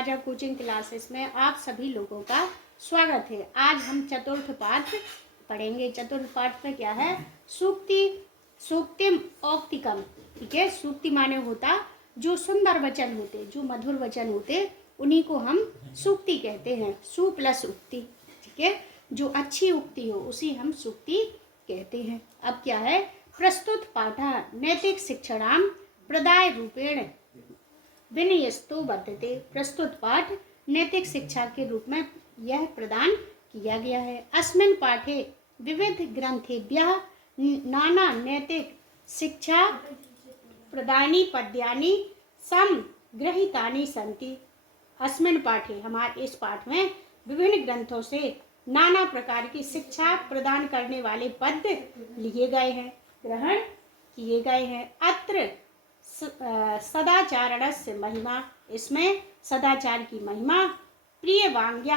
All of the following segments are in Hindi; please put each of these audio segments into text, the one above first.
राजा कोचिंग क्लासेस में आप सभी लोगों का स्वागत है। आज हम चतुर्थ पाठ पढ़ेंगे। चतुर्थ पाठ में क्या है? सूक्ति, सूक्तिम औक्तिकम। ठीक है, सूक्ति माने होता जो सुंदर वचन होते, जो मधुर वचन होते, उन्हीं को हम सूक्ति कहते हैं। सु प्लस उक्ति, ठीक है, जो अच्छी उक्ति हो उसी हम सूक्ति कहते हैं। अब क्या है? प्रस्तुत पाठ नैतिक शिक्षणाम प्रदाय रूपेण विनयस्तो वर्तते। प्रस्तुत पाठ नैतिक शिक्षा के रूप में यह प्रदान किया गया है। अस्मिन् पाठे विविध ग्रंथेभ्यः नाना नैतिक शिक्षा प्रदानी पद्यानि संगृहीतानि सन्ति। अस्मिन् पाठे, हमारे इस पाठ में विभिन्न ग्रंथों से नाना प्रकार की शिक्षा प्रदान करने वाले पद लिए गए हैं, ग्रहण किए गए हैं। अत्र सदाचारणस्य महिमा, इसमें सदाचार की महिमा, प्रिय वांग्या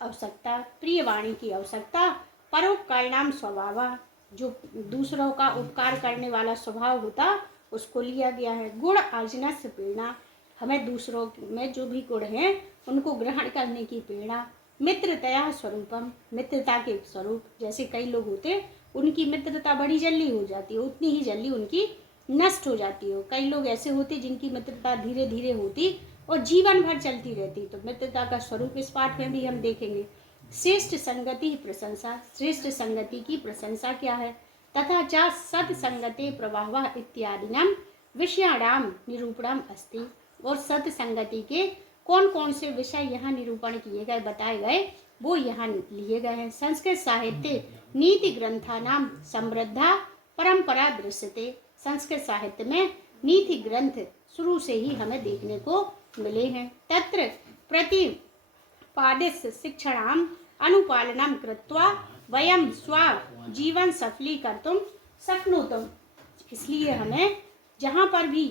आवश्यकता, प्रिय वाणी की आवश्यकता, परोपकारणाम स्वभाव, जो दूसरों का उपकार करने वाला स्वभाव होता उसको लिया गया है। गुण अर्जनस्य प्रेरणा, हमें दूसरों में जो भी गुण हैं उनको ग्रहण करने की प्रेरणा। मित्रतया स्वरूपम, मित्रता के स्वरूप, जैसे कई लोग होते उनकी मित्रता बड़ी जल्दी हो जाती है, उतनी ही जल्दी उनकी नष्ट हो जाती हो। कई लोग ऐसे होते जिनकी मित्रता धीरे धीरे होती और जीवन भर चलती रहती। तो मित्रता का स्वरूप इस पाठ में भी हम देखेंगे। श्रेष्ठ संगति प्रशंसा, श्रेष्ठ संगति की प्रशंसा क्या है? तथा च सत्संगते प्रभाव इत्यादिनाम विषयाणाम निरूपणम अस्ति, और सत्संगति के कौन कौन से विषय यहाँ निरूपण किए गए, बताए गए, वो यहाँ लिए गए हैं। संस्कृत साहित्य नीति ग्रंथानाम समृद्धा परंपरा दृश्यते, संस्कृत साहित्य में नीति ग्रंथ शुरू से ही हमें देखने को मिले हैं। तत्र प्रतिपादित शिक्षणाम अनुपालनम कृत्वा वयम स्व जीवन सफलीकर्तुं शक्नुतम्। इसलिए हमें जहाँ पर भी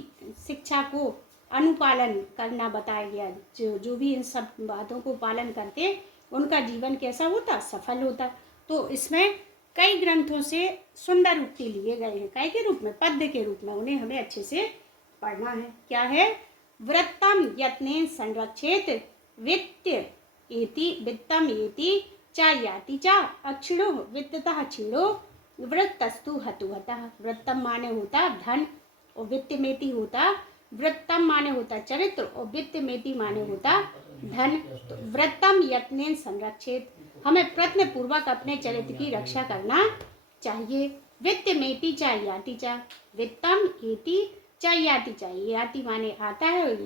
शिक्षा को अनुपालन करना बताया गया, जो भी इन सब बातों को पालन करते उनका जीवन कैसा होता? सफल होता। तो इसमें कई ग्रंथों से सुंदर उक्ति लिए गए हैं, काय के रूप में? पद्य के रूप में। उन्हें हमें अच्छे से पढ़ना है। क्या है? वृत्तम यत्नेन संरक्षेत वित्त एति वित्तम एति चा याति चा अक्षिणो वित्ततः क्षीणो वृत्तस्तु हतुहतः। वृत्तम माने होता धन और वित्त मेति होता, वृत्तम माने होता चरित्र और वित्त मेति माने होता धन। तो वृत्तम यत्नेन संरक्षेत, हमें प्रयत्न पूर्वक अपने चरित्र की रक्षा करना चाहिए। वित्त मेति चा याति चा, वित्तम एति चा याति चा, याति माने आता है और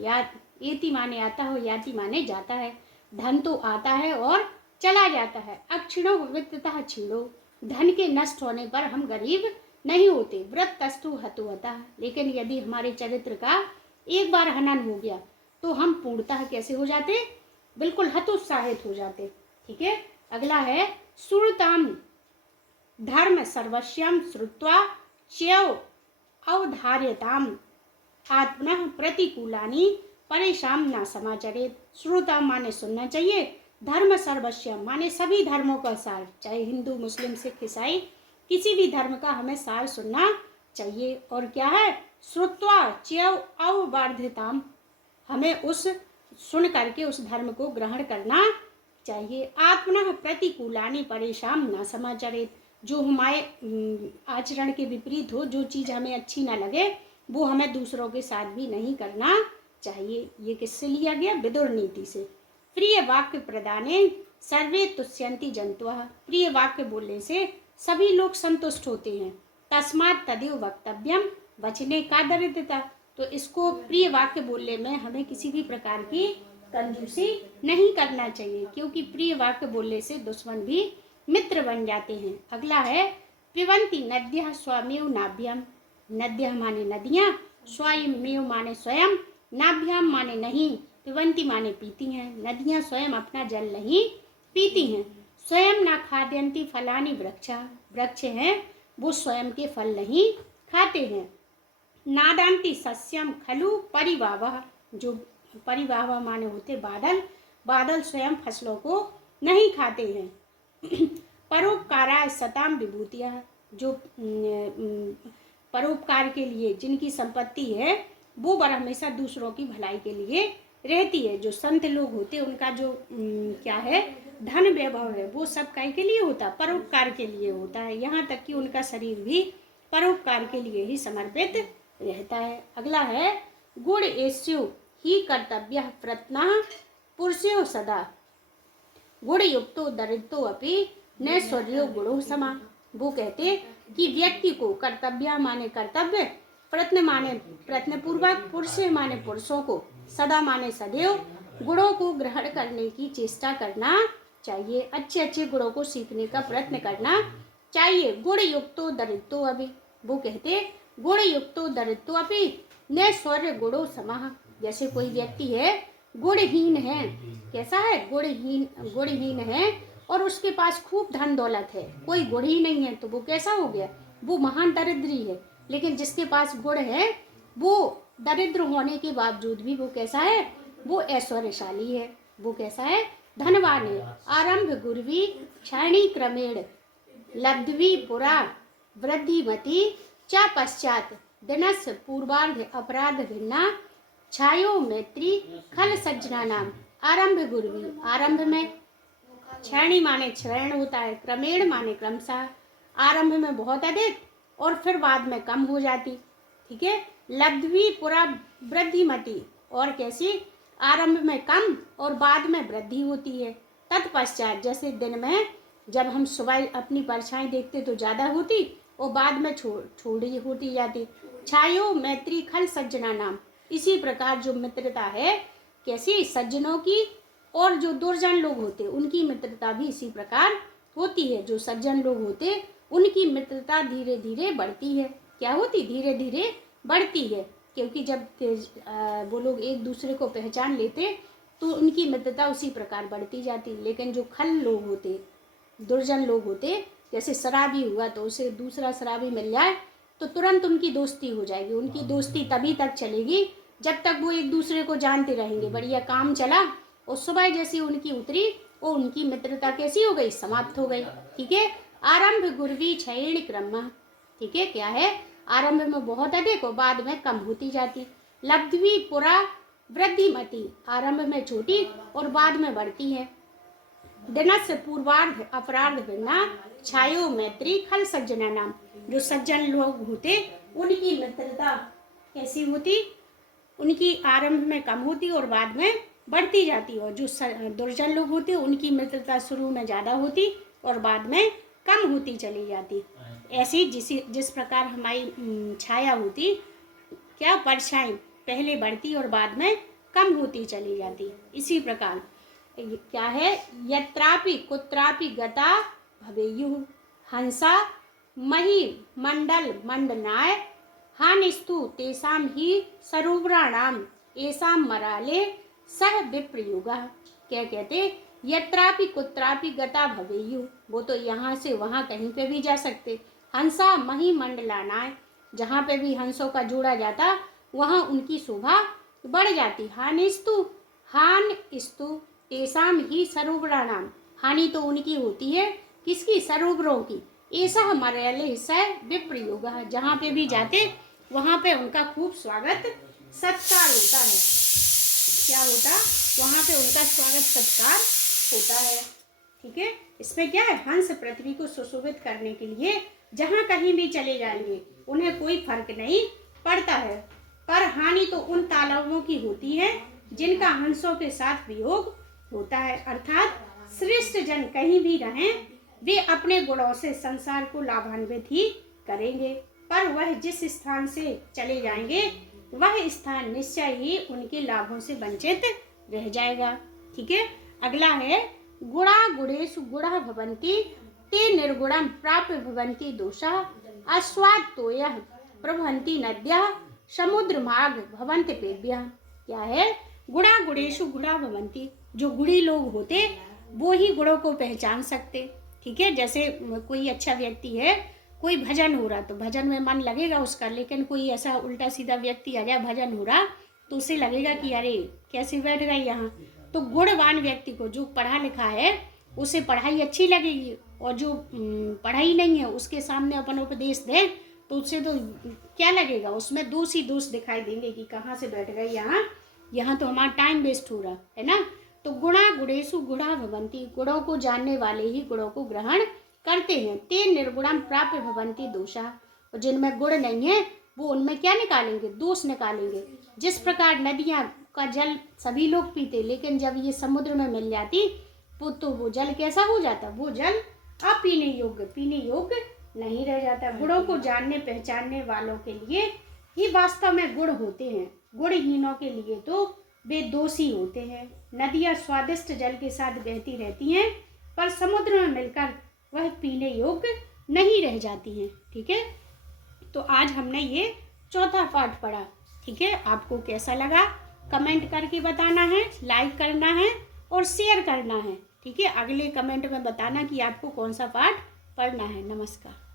एति माने आता है, याति माने जाता है। धन तो आता है और चला जाता है। अक्षिणो वित्ततः क्षीणो, धन के नष्ट होने पर हम गरीब नहीं होते। वृत्तस्तु हतुहतः, लेकिन यदि हमारे चरित्र का एक बार हनन हो गया तो हम पूर्णतः कैसे हो जाते? बिल्कुल हतोत्साहित हो जाते। ठीक है, अगला है श्रुताम धर्म सर्वस्यम श्रुत्वा च्यव अवधार्यताम आत्मनः प्रतिकूलानि परेशान न समाचरेत। श्रुताम माने सुनना चाहिए, धर्म सर्वस्यम माने सभी धर्मों का सार, चाहे हिंदू मुस्लिम सिख ईसाई, किसी भी धर्म का हमें सार सुनना चाहिए। और क्या है? श्रुत्वा च्यव अवधार्यताम, हमें उस सुन करके उस धर्म को ग्रहण करना चाहिए। आत्मनः प्रतिकूलानि परेशान न समाचरेत, जो हमारे आचरण के विपरीत हो, जो चीज़ हमें अच्छी ना लगे वो हमें दूसरों के साथ भी नहीं करना चाहिए। ये किससे लिया गया? विदुर नीति से। प्रिय वाक्य प्रदाने सर्वे तुष्यन्ति जन्तवः, प्रिय वाक्य बोलने से सभी लोग संतुष्ट होते हैं। तस्मात् तदेव वक्तव्यम वचने का दरिद्रता, तो इसको प्रिय वाक्य बोलने में हमें किसी भी प्रकार की कंजूसी नहीं करना चाहिए, क्योंकि प्रिय वाक्य बोलने से दुश्मन भी मित्र बन जाते हैं। अगला है पिबन्ति नद्यः स्वमेव नाभ्यम, नद्यः माने नदियाँ, स्वयमेव माने स्वयं, नाभ्याम माने नहीं, पिबन्ति माने पीती हैं। नदियाँ स्वयं अपना जल नहीं पीती हैं। स्वयं ना खाद्यन्ति फलानि वृक्षा, वृक्ष हैं वो स्वयं के फल नहीं खाते हैं। नादान्ति सस्यम खलु परिवावः, जो परिवावः माने होते बादल, बादल स्वयं फसलों को नहीं खाते हैं। परोपकाराय सताम विभूतियः, जो परोपकार के लिए जिनकी संपत्ति है वो वर हमेशा दूसरों की भलाई के लिए रहती है। जो संत लोग होते हैं उनका जो क्या है धन वैभव है वो सब काय के लिए होता है, परोपकार के लिए होता है। यहाँ तक कि उनका शरीर भी परोपकार के लिए ही समर्पित रहता है। अगला है गुण एस्यु ही कर्तव्य प्रत्नः पुरुषो सदा गुण युक्तो दरिद्रो अपि न स्वर्यो गुणो समा। वो कहते कि व्यक्ति को कर्तव्य माने कर्तव्य, प्रत्न माने प्रत्न पूर्वक, पुरुष माने पुरुषों को, सदा माने सदैव गुणों को ग्रहण करने की चेष्टा करना चाहिए। अच्छे अच्छे गुणों को सीखने का प्रयत्न करना चाहिए। गुण युक्तो दरिद्रो अभी वो कहते गुण युक्तो दरिद्रो अपि न स्वर्य गुणो समः। जैसे कोई व्यक्ति है गुणहीन है, कैसा है गुणहीन है और उसके पास खूब धन दौलत है, कोई गुण ही नहीं है तो वो कैसा हो गया, वो महान दरिद्री है। लेकिन जिसके पास गुण है वो दरिद्र होने के बावजूद भी वो कैसा है, वो ऐश्वर्यशाली है, वो कैसा है, धनवान है। आरंभ गुरवी क्षणी क्रमेण लब्ध्वी पुरा वृद्धिमती च पश्चात दिनस पूर्वार्ध अपराध भिन्ना छायो मैत्री खल सज्जना नाम। आरंभ गुरवी, आरंभ में क्षणी माने क्षण होता है, क्रमेण माने क्रमशः, आरंभ में बहुत अधिक और फिर बाद में कम हो जाती, ठीक है। लब्ध्वी पुरा वृद्धिमती, और कैसी, आरंभ में कम और बाद में वृद्धि होती है। तत्पश्चात, जैसे दिन में जब हम सुबह अपनी परछाई देखते तो ज़्यादा होती और बाद में छोड़ी होती जाती। छायो मैत्री खल सज्जना नाम। इसी प्रकार जो मित्रता है कैसी, सज्जनों की और जो दुर्जन लोग होते उनकी मित्रता भी इसी प्रकार होती है। जो सज्जन लोग होते उनकी मित्रता धीरे धीरे बढ़ती है। क्या होती, धीरे धीरे बढ़ती है, क्योंकि जब वो लोग एक दूसरे को पहचान लेते तो उनकी मित्रता उसी प्रकार बढ़ती जाती। लेकिन जो खल लोग होते, दुर्जन लोग होते, जैसे शराबी हुआ तो उसे दूसरा शराबी मिल जाए तो तुरंत उनकी दोस्ती हो जाएगी। उनकी दोस्ती तभी तक चलेगी जब तक वो एक दूसरे को जानते रहेंगे। बढ़िया काम चला और सुबह जैसी उनकी उतरी और उनकी मित्रता कैसी हो गई, समाप्त हो गई, ठीक है। आरंभ गुरवी क्षयण क्रम, ठीक है, क्या है, आरंभ में बहुत अधिक और बाद में कम होती जाती। लब्ध्वी पुरा वृद्धिमती, आरंभ में छोटी और बाद में बढ़ती है। दिनस पूर्वार्ध अपराध भिन्ना छायो मैत्री खल सज्जना नाम। जो सज्जन लोग होते उनकी मित्रता कैसी होती, उनकी आरंभ में कम होती और बाद में बढ़ती जाती। और जो दुर्जन लोग होते उनकी मित्रता शुरू में ज़्यादा होती और बाद में कम होती चली जाती। ऐसी जिस प्रकार हमारी छाया होती, क्या, परछाई पहले बढ़ती और बाद में कम होती चली जाती। इसी प्रकार क्या है, यत्रापि कुत्रापि गता भवेयुः हंसा मही मंडल मंडनाय हानिस्तु तेषां ही सरोवराणाम एषां मराले सह विप्रयुगः। क्या कहते, यत्रापि कुत्रापि गता भवेयुः, वो तो यहाँ से वहाँ कहीं पे भी जा सकते। हंसा मही मंडलानाय, जहाँ पे भी हंसों का जोड़ा जाता वहाँ उनकी शोभा बढ़ जाती। हान स्तु तेषाम ही सरोवराणाम, हानि तो उनकी होती है, किसकी, सरोवरों की। ऐसा हमारे विप्रयोग, जहाँ पे भी जाते वहाँ पे उनका खूब स्वागत सत्कार होता है। क्या होता, वहाँ पे उनका स्वागत सत्कार होता है, ठीक है। इसमें क्या है, हंस पृथ्वी को सुशोभित करने के लिए जहाँ कहीं भी चले जाएंगे उन्हें कोई फर्क नहीं पड़ता है। पर हानि तो उन तालाबों की होती है जिनका हंसों के साथ वियोग होता है। अर्थात श्रेष्ठ जन कहीं भी रहें वे अपने गुणों से संसार को लाभान्वित ही करेंगे, पर वह जिस स्थान से चले जाएंगे वह स्थान निश्चय ही उनके लाभों से वंचित रह जाएगा, ठीक है। अगला है गुणा गुणेषु गुणः भवन्ति ते निर्गुणं प्राप्य भवन्ति दोषः अस्वाद तोयः प्रभवन्ति नद्यः समुद्र मार्ग भवन्ति पेभ्यः। क्या है, गुणा गुणेषु गुणा भवन्ति, जो गुणी लोग होते वो ही गुणों को पहचान सकते, ठीक है। जैसे कोई अच्छा व्यक्ति है, कोई भजन हो रहा तो भजन में मन लगेगा उसका, लेकिन कोई ऐसा उल्टा सीधा व्यक्ति आ जाए भजन हो रहा तो उसे लगेगा कि अरे कैसे बैठ गए यहाँ। तो गुणवान व्यक्ति को, जो पढ़ा लिखा है उसे पढ़ाई अच्छी लगेगी, और जो पढ़ाई नहीं है उसके सामने अपन उपदेश दें तो उससे तो क्या लगेगा, उसमें दोष ही दोष दिखाई देंगे कि कहाँ से बैठ गए यहाँ, यहाँ तो हमारा टाइम वेस्ट हो रहा है ना। तो गुणा गुणेषु गुणा भवन्ति, गुणों को जानने वाले ही गुणों को ग्रहण करते हैं। ते निर्गुणम प्राप्य भवन्ति दोषा, और जिनमें गुण नहीं है वो उनमें क्या निकालेंगे, दोष निकालेंगे। जिस प्रकार नदियाँ का जल सभी लोग पीते, लेकिन जब ये समुद्र में मिल जाती तो वो जल कैसा हो जाता, वो जल अपीने योग्य, पीने योग्य नहीं रह जाता। गुणों को जानने पहचानने वालों के लिए ही वास्तव में गुण होते हैं, गुणहीनों के लिए तो वे दोषी होते हैं। नदियाँ स्वादिष्ट जल के साथ बहती रहती हैं, पर समुद्र में मिलकर वह पीने योग्य नहीं रह जाती हैं। ठीक है, तो आज हमने ये चौथा पाठ पढ़ा। ठीक है, आपको कैसा लगा कमेंट करके बताना है, लाइक करना है और शेयर करना है। ठीक है, अगले कमेंट में बताना कि आपको कौन सा पाठ पढ़ना है। नमस्कार।